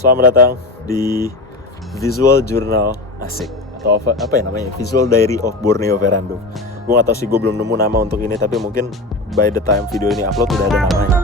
Selamat datang di Visual Journal asik atau apa ya namanya, Visual Diary of Borneo Verando. Gue gak tau sih, gue belum nemu nama untuk ini, tapi mungkin by the time video ini upload udah ada namanya.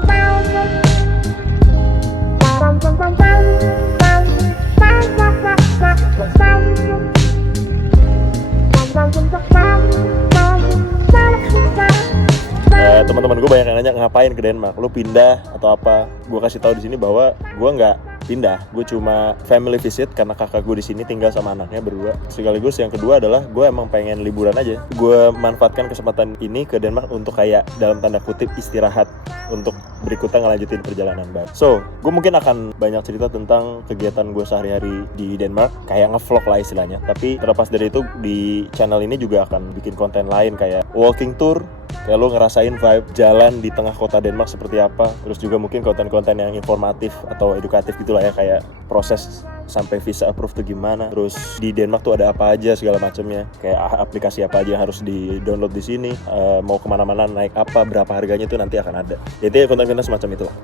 Teman-teman gue banyak yang nanya ngapain ke Denmark, lu pindah atau apa? Gue kasih tahu di sini bahwa gue nggak pindah, gue cuma family visit karena kakak gue di sini tinggal sama anaknya berdua. Sekaligus yang kedua adalah gue emang pengen liburan aja. Gue manfaatkan kesempatan ini ke Denmark untuk kayak dalam tanda kutip istirahat untuk berikutnya ngelanjutin perjalanan baru. So, gue mungkin akan banyak cerita tentang kegiatan gue sehari-hari di Denmark, kayak ngevlog lah istilahnya. Tapi terlepas dari itu, di channel ini juga akan bikin konten lain kayak walking tour, kayak lo ngerasain vibe jalan di tengah kota Denmark seperti apa. Terus juga mungkin konten-konten yang informatif atau edukatif gitu lah ya, kayak proses sampai visa approve tuh gimana. Terus di Denmark tuh ada apa aja segala macamnya, kayak aplikasi apa aja yang harus di download di sini, mau kemana-mana naik apa, berapa harganya tuh nanti akan ada. Jadi konten-konten semacam itulah.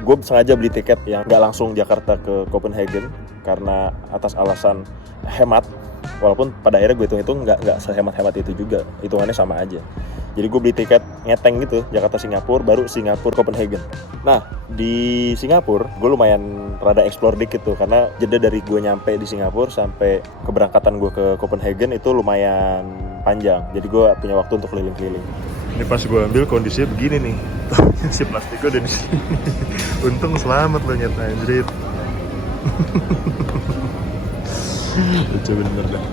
Gue sengaja beli tiket yang nggak langsung Jakarta ke Copenhagen karena atas alasan hemat. Walaupun pada akhirnya gue hitung-hitung nggak sehemat-hemat itu juga, hitungannya sama aja. Jadi gue beli tiket ngeteng gitu, Jakarta Singapura, baru Singapura Copenhagen. Nah, di Singapura gue lumayan rada explore dikit tuh, karena jeda dari gue nyampe di Singapura sampai keberangkatan gue ke Copenhagen itu lumayan panjang. Jadi gue punya waktu untuk keliling-keliling. Ini pas gue ambil kondisinya begini nih, si plastik gue udah di sini. Untung selamat lo nyet anjrit. Lucu bener dah.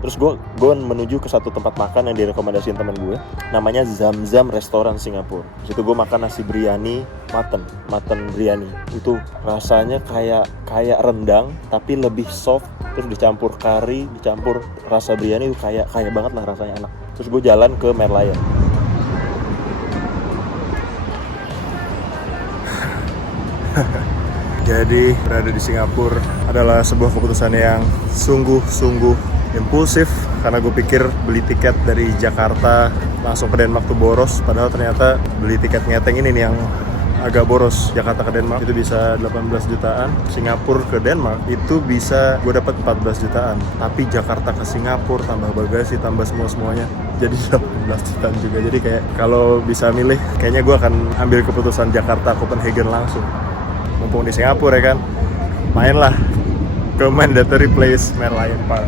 Terus gue menuju ke satu tempat makan yang direkomendasiin teman gue, namanya Zam Zam Restoran Singapura. Di situ gue makan nasi biryani mutton biryani. Itu rasanya kayak rendang tapi lebih soft, terus dicampur kari, dicampur rasa biryani, itu kayak banget lah rasanya, enak. Terus gue jalan ke Merlion. Jadi berada di Singapura adalah sebuah keputusan yang sungguh-sungguh impulsif, karena gue pikir beli tiket dari Jakarta langsung ke Denmark tuh boros, padahal ternyata beli tiket ngeteng ini nih yang agak boros. Jakarta ke Denmark itu bisa 18 jutaan, Singapura ke Denmark itu bisa gue dapat 14 jutaan. Tapi Jakarta ke Singapura tambah bagasi tambah semuanya jadi 18 jutaan juga. Jadi kayak kalau bisa milih, kayaknya gue akan ambil keputusan Jakarta Copenhagen langsung. Mumpung di Singapura ya kan, mainlah ke mandatory place Merlion Park.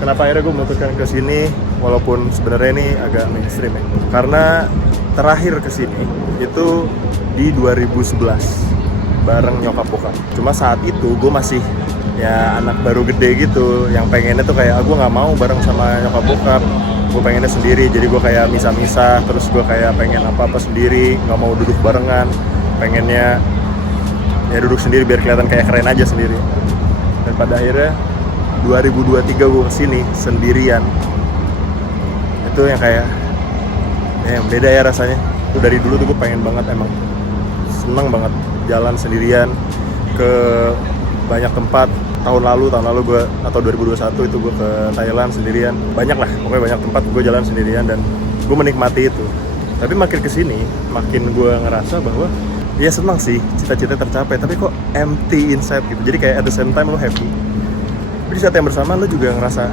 Kenapa akhirnya gue memutuskan ke sini, walaupun sebenarnya ini agak mainstream ya? Karena terakhir ke sini itu di 2011 bareng nyokap bokap. Cuma saat itu gue masih ya anak baru gede gitu, yang pengennya tuh kayak gue nggak mau bareng sama nyokap bokap, gue pengennya sendiri. Jadi gue kayak misah-misah, terus gue kayak pengen apa-apa sendiri, nggak mau duduk barengan, pengennya ya duduk sendiri biar kelihatan kayak keren aja sendiri. Dan pada akhirnya 2023 gue kesini sendirian. Itu yang kayak yang beda ya rasanya. Itu dari dulu tuh gue pengen banget, emang seneng banget jalan sendirian ke banyak tempat. Tahun lalu gue, atau 2021 itu gue ke Thailand sendirian. Banyak lah, pokoknya banyak tempat gue jalan sendirian dan gue menikmati itu. Tapi makin kesini, makin gue ngerasa bahwa ya senang sih, cita-cita tercapai, tapi kok empty inside gitu. Jadi kayak at the same time lo happy, tapi di saat yang bersama lo juga ngerasa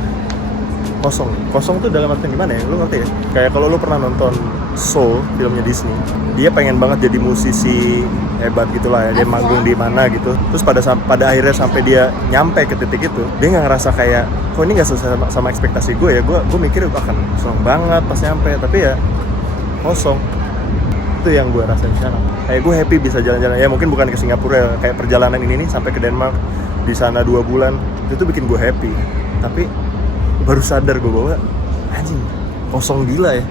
kosong tuh dalam arti gimana ya, lo ngerti ya? Kayak kalau lo pernah nonton Soul, filmnya Disney, dia pengen banget jadi musisi hebat gitulah ya, dia manggung di mana gitu. Terus pada akhirnya sampai dia nyampe ke titik itu, dia nggak ngerasa kayak kok ini nggak sesuai sama ekspektasi gue ya. Gue mikir akan seneng banget pas nyampe, tapi ya kosong. Itu yang gue rasain sekarang. Kayak gue happy bisa jalan-jalan, ya mungkin bukan ke Singapura ya, kayak perjalanan ini nih sampai ke Denmark, di sana 2 bulan, itu tuh bikin gue happy. Tapi baru sadar gue bahwa anjing kosong gila ya.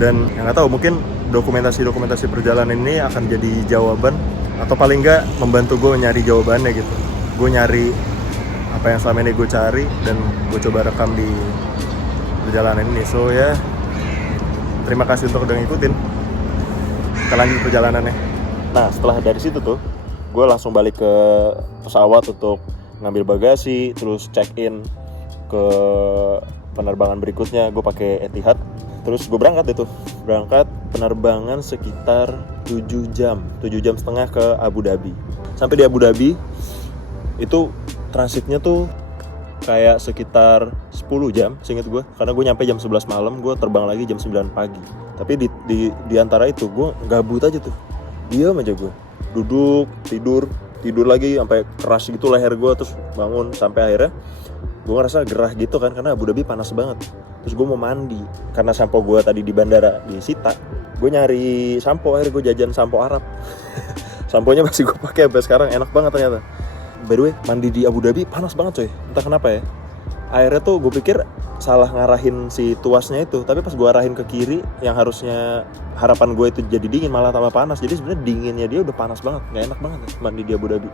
Dan yang nggak tahu, mungkin dokumentasi perjalanan ini akan jadi jawaban, atau paling nggak membantu gue nyari jawabannya gitu. Gue nyari apa yang selama ini gue cari dan gue coba rekam di perjalanan ini. So ya, terima kasih untuk udah ngikutin. Kita lanjut perjalanannya. Nah, setelah dari situ tuh, gue langsung balik ke pesawat untuk ngambil bagasi, terus check in ke penerbangan berikutnya. Gue pakai Etihad. Terus gue berangkat penerbangan sekitar 7 jam setengah ke Abu Dhabi. Sampai di Abu Dhabi Itu transitnya tuh kayak sekitar 10 jam seinget gue, karena gue nyampe jam 11 malam, gue terbang lagi jam 9 pagi. Tapi di antara itu gue gabut aja tuh, diam aja gue, duduk tidur lagi sampai keras gitu leher gue, terus bangun. Sampai akhirnya gue ngerasa gerah gitu kan, karena Abu Dhabi panas banget. Terus gue mau mandi, karena sampo gue tadi di bandara disita, gue nyari sampo, akhirnya gue jajan sampo Arab. Samponya masih gue pakai sampai sekarang, enak banget ternyata. By the way, mandi di Abu Dhabi panas banget coy, entah kenapa ya. Airnya tuh gue pikir salah ngarahin si tuasnya itu, tapi pas gue arahin ke kiri, yang harusnya harapan gue itu jadi dingin, malah tambah panas. Jadi sebenarnya dinginnya dia udah panas banget, nggak enak banget ya, mandi di Abu Dhabi.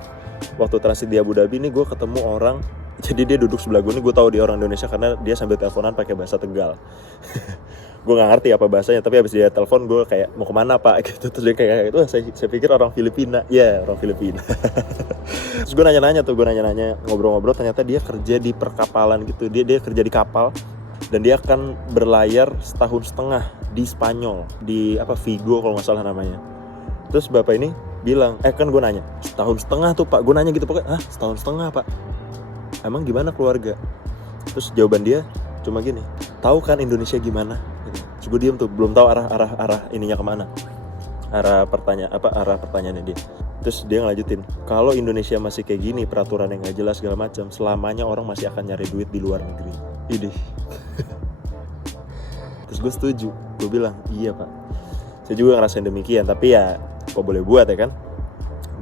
Waktu transit di Abu Dhabi nih gue ketemu orang, jadi dia duduk sebelah gue nih, gue tahu dia orang Indonesia karena dia sambil teleponan pakai bahasa Tegal. Gue nggak ngerti apa bahasanya, tapi habis dia telepon gue kayak mau kemana pak gitu, terus dia kayak itu saya pikir orang Filipina, orang Filipina. Terus gue nanya-nanya ngobrol-ngobrol, ternyata dia kerja di perkapalan gitu, dia kerja di kapal, dan dia akan berlayar setahun setengah di Spanyol, di Vigo kalau nggak salah namanya. Terus bapak ini bilang, kan gue nanya, setahun setengah tuh pak, gue nanya gitu pokoknya, setahun setengah pak, emang gimana keluarga? Terus jawaban dia cuma gini, tahu kan Indonesia gimana? Terus gue diem tuh, belum tahu arah ininya kemana, arah pertanyaannya dia. Terus dia ngelanjutin, kalau Indonesia masih kayak gini, peraturan yang nggak jelas segala macam, selamanya orang masih akan nyari duit di luar negeri. Idih. Terus gue setuju, gue bilang iya pak, saya juga ngerasain demikian, tapi ya kok boleh buat ya kan.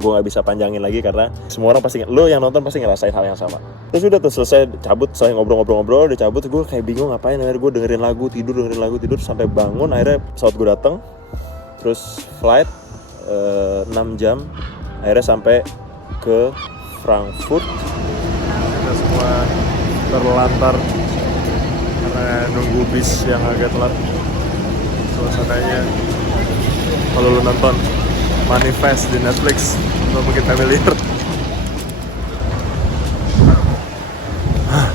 Gue nggak bisa panjangin lagi karena semua orang pasti, lo yang nonton pasti ngerasain hal yang sama. Terus udah tuh selesai ngobrol-ngobrol, udah cabut, gue kayak bingung ngapain. Akhirnya gue dengerin lagu tidur sampai bangun. Akhirnya pesawat gue datang, terus flight 6 jam, akhirnya sampai ke Frankfurt. Kita semua terlantar karena nunggu bis yang agak telat. Suasananya kalau lu nonton Manifest di Netflix, lo mungkin familiar.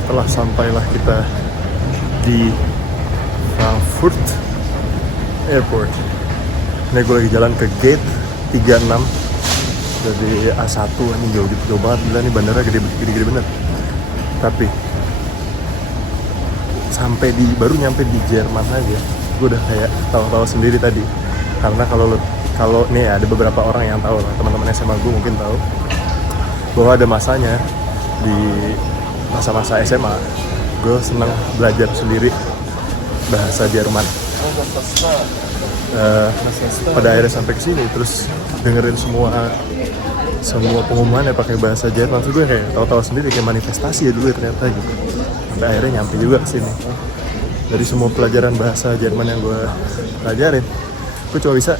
Telah sampailah kita di Frankfurt Airport. Ini gue lagi jalan ke gate 36 dari A1, ini jauh banget. Gila nih bandara gede bener. Tapi baru nyampe di Jerman aja, gue udah kayak tahu-tahu sendiri tadi. Karena kalau nih ada beberapa orang yang tahu, teman-teman SMA gue mungkin tahu bahwa ada masanya di masa-masa SMA gue senang belajar sendiri bahasa Jerman. Pada akhirnya sampai ke sini, terus dengerin semua pengumumannya pakai bahasa Jerman. Terus gue kayak tahu-tahu sendiri kayak manifestasi ya dulu ternyata gitu. Sampai akhirnya nyampe juga ke sini. Dari semua pelajaran bahasa Jerman yang gue pelajarin, gue cuma bisa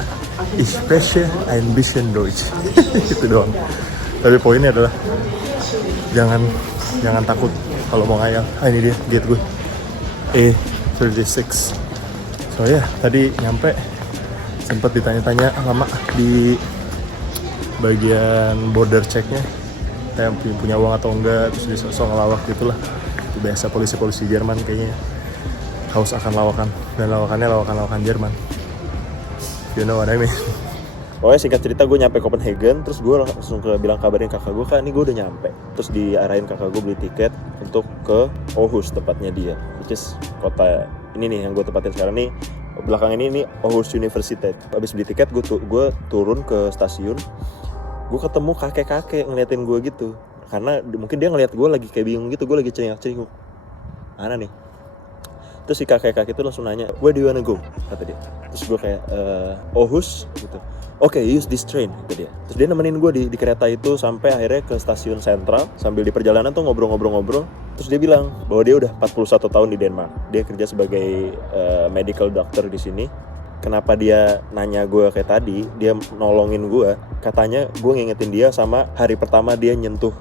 Ich spreche ein bisschen Deutsch. Itu doang. Tapi poinnya adalah jangan takut kalau mau ngayal. Ini dia gate gue, A36. So ya, tadi nyampe sempat ditanya-tanya lama di bagian border checknya, kayak punya uang atau enggak, terus disosok ngelawak gitulah. Itu biasa polisi-polisi Jerman kayaknya haus akan lawakan, dan lawakan Jerman. You know what I mean? Pokoknya singkat cerita gue nyampe Copenhagen, terus gue langsung bilang kabarin kakak gue, kak ini gue udah nyampe. Terus diarahin kakak gue beli tiket untuk ke Aarhus tempatnya dia, which is kota ini nih yang gue tempatin sekarang nih. Belakang ini Aarhus University. Abis beli tiket gue turun ke stasiun, gue ketemu kakek-kakek ngeliatin gue gitu. Karena mungkin dia ngeliat gue lagi kayak bingung gitu, gue lagi cengak-cenguk. Mana nih? Terus si kakek-kakek itu langsung nanya, where do you wanna go? Kata dia. Terus gue kayak, Aarhus gitu. Oke, use this train, kata dia. Terus dia nemenin gue di kereta itu sampai akhirnya ke stasiun sentral. Sambil di perjalanan tuh ngobrol-ngobrol. Terus dia bilang bahwa dia udah 41 tahun di Denmark. Dia kerja sebagai medical doctor di sini. Kenapa dia nanya gue kayak tadi, dia nolongin gue. Katanya gue ngingetin dia sama hari pertama dia nyentuh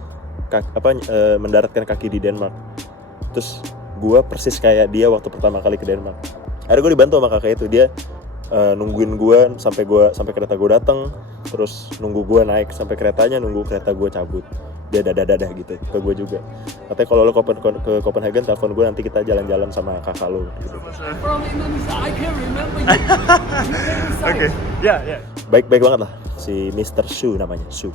mendaratkan kaki di Denmark. Terus gue persis kayak dia waktu pertama kali ke Denmark. Akhirnya gue dibantu sama kakak itu, dia nungguin gue sampai kereta gue datang, terus nunggu gue naik sampai keretanya, nunggu kereta gue cabut. Dia dadah gitu ke gue juga. Katanya kalau lo ke Copenhagen, telepon gue, nanti kita jalan-jalan sama kakak lo gitu. Oke, ya. Baik banget lah si Mr. Shu namanya, Shu.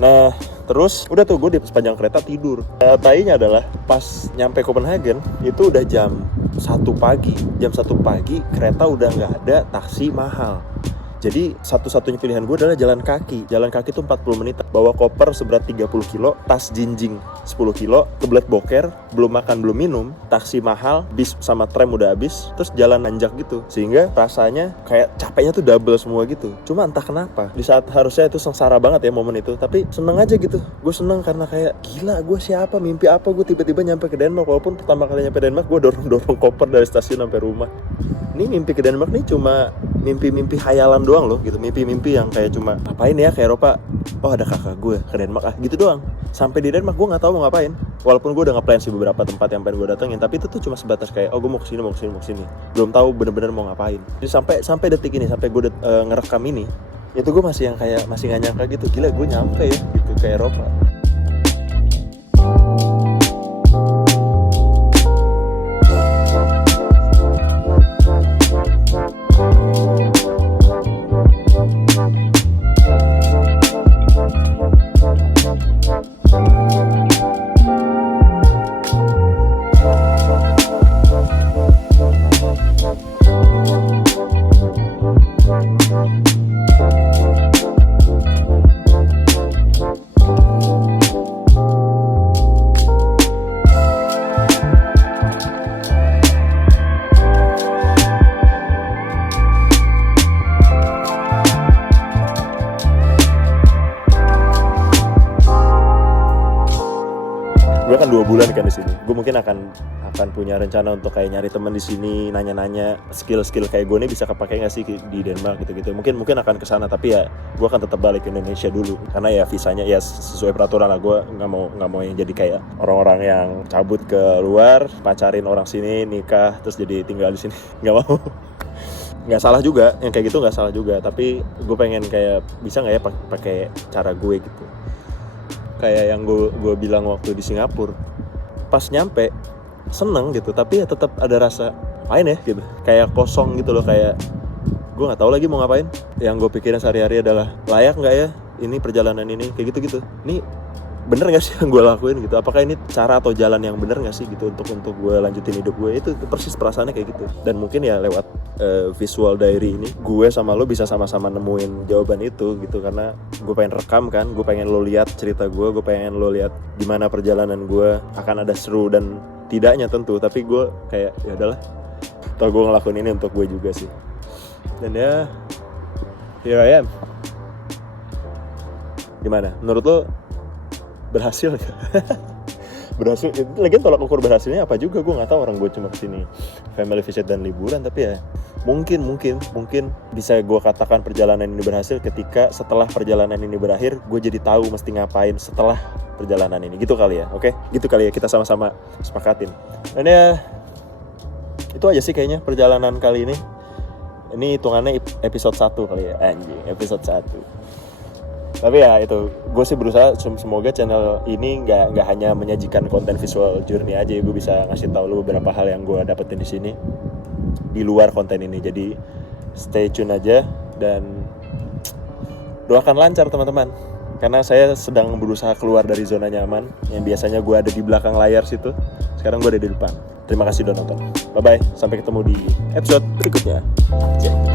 Nah, terus udah tuh gue di sepanjang kereta tidur. Tainya adalah pas nyampe Copenhagen itu udah jam 1 pagi. Jam 1 pagi kereta udah nggak ada taksi mahal. Jadi satu-satunya pilihan gue adalah jalan kaki. Jalan kaki tuh 40 menit. Bawa koper seberat 30 kilo, tas jinjing 10 kilo, kebelet boker, belum makan belum minum, taksi mahal, bis sama tram udah habis, terus jalan nanjak gitu. Sehingga rasanya kayak capeknya tuh double semua gitu. Cuma entah kenapa, di saat harusnya itu sengsara banget ya momen itu, tapi seneng aja gitu. Gue seneng karena kayak gila, gue siapa, mimpi apa gue tiba-tiba nyampe ke Denmark. Walaupun pertama kali nyampe Denmark gue dorong-dorong koper dari stasiun sampai rumah. Ini mimpi ke Denmark nih cuma mimpi-mimpi hayalan doang loh gitu. Mimpi-mimpi yang kayak cuma ngapain ya ke Eropa, oh ada kakak gue ke Denmark gitu doang. Sampai di Denmark gue nggak tahu mau ngapain. Walaupun gue udah nge-plan sih beberapa tempat yang pengen gue datengin, tapi itu tuh cuma sebatas kayak oh gue mau kesini. Belum tahu bener-bener mau ngapain. Jadi sampai detik ini, sampai gue ngerekam ini, itu gue masih yang kayak masih nggak nyangka gitu. Gila gue nyampe ya gitu ke Eropa. Gue kan 2 bulan kan di sini. Gue mungkin akan punya rencana untuk kayak nyari teman di sini, nanya-nanya skill kayak gue nih bisa kepake nggak sih di Denmark gitu-gitu. Mungkin akan kesana, tapi ya gue akan tetap balik ke Indonesia dulu karena ya visanya ya sesuai peraturan lah. Gue nggak mau yang jadi kayak orang-orang yang cabut ke luar, pacarin orang sini, nikah, terus jadi tinggal di sini. Nggak mau. Nggak salah juga, yang kayak gitu nggak salah juga. Tapi gue pengen kayak bisa nggak ya pakai cara gue gitu. Kayak yang gue bilang waktu di Singapura, pas nyampe seneng gitu, tapi ya tetap ada rasa main ya gitu, kayak kosong gitu loh, kayak gue nggak tahu lagi mau ngapain. Yang gue pikirin sehari-hari adalah layak nggak ya ini perjalanan ini, kayak gitu. Ini bener nggak sih yang gue lakuin gitu? Apakah ini cara atau jalan yang bener nggak sih gitu untuk gue lanjutin hidup gue? Itu persis perasaannya kayak gitu. Dan mungkin ya lewat visual diary ini, gue sama lo bisa sama-sama nemuin jawaban itu gitu. Karena gue pengen rekam kan, gue pengen lo lihat cerita gue pengen lo lihat gimana perjalanan gue. Akan ada seru dan tidaknya tentu, tapi gue kayak ya udahlah, toh gue ngelakuin ini untuk gue juga sih. Dan ya here I am. Gimana menurut lo? Berhasil gak? Berhasil, lagian tolak ukur berhasilnya apa juga gue nggak tahu. Orang gue cuma kesini family visit dan liburan, tapi ya mungkin bisa gue katakan perjalanan ini berhasil ketika setelah perjalanan ini berakhir gue jadi tahu mesti ngapain setelah perjalanan ini, gitu kali ya. Oke, gitu kali ya, kita sama-sama sepakatin. Dan ya itu aja sih kayaknya perjalanan kali ini. Ini hitungannya episode 1 kali ya, anjing, episode 1. Tapi ya itu, gue sih berusaha semoga channel ini nggak hanya menyajikan konten visual journey aja. Gue bisa ngasih tahu lu beberapa hal yang gue dapetin di sini di luar konten ini. Jadi stay tune aja dan doakan lancar teman-teman. Karena saya sedang berusaha keluar dari zona nyaman yang biasanya gue ada di belakang layar situ. Sekarang gue ada di depan. Terima kasih udah nonton. Bye bye, sampai ketemu di episode berikutnya. Cek.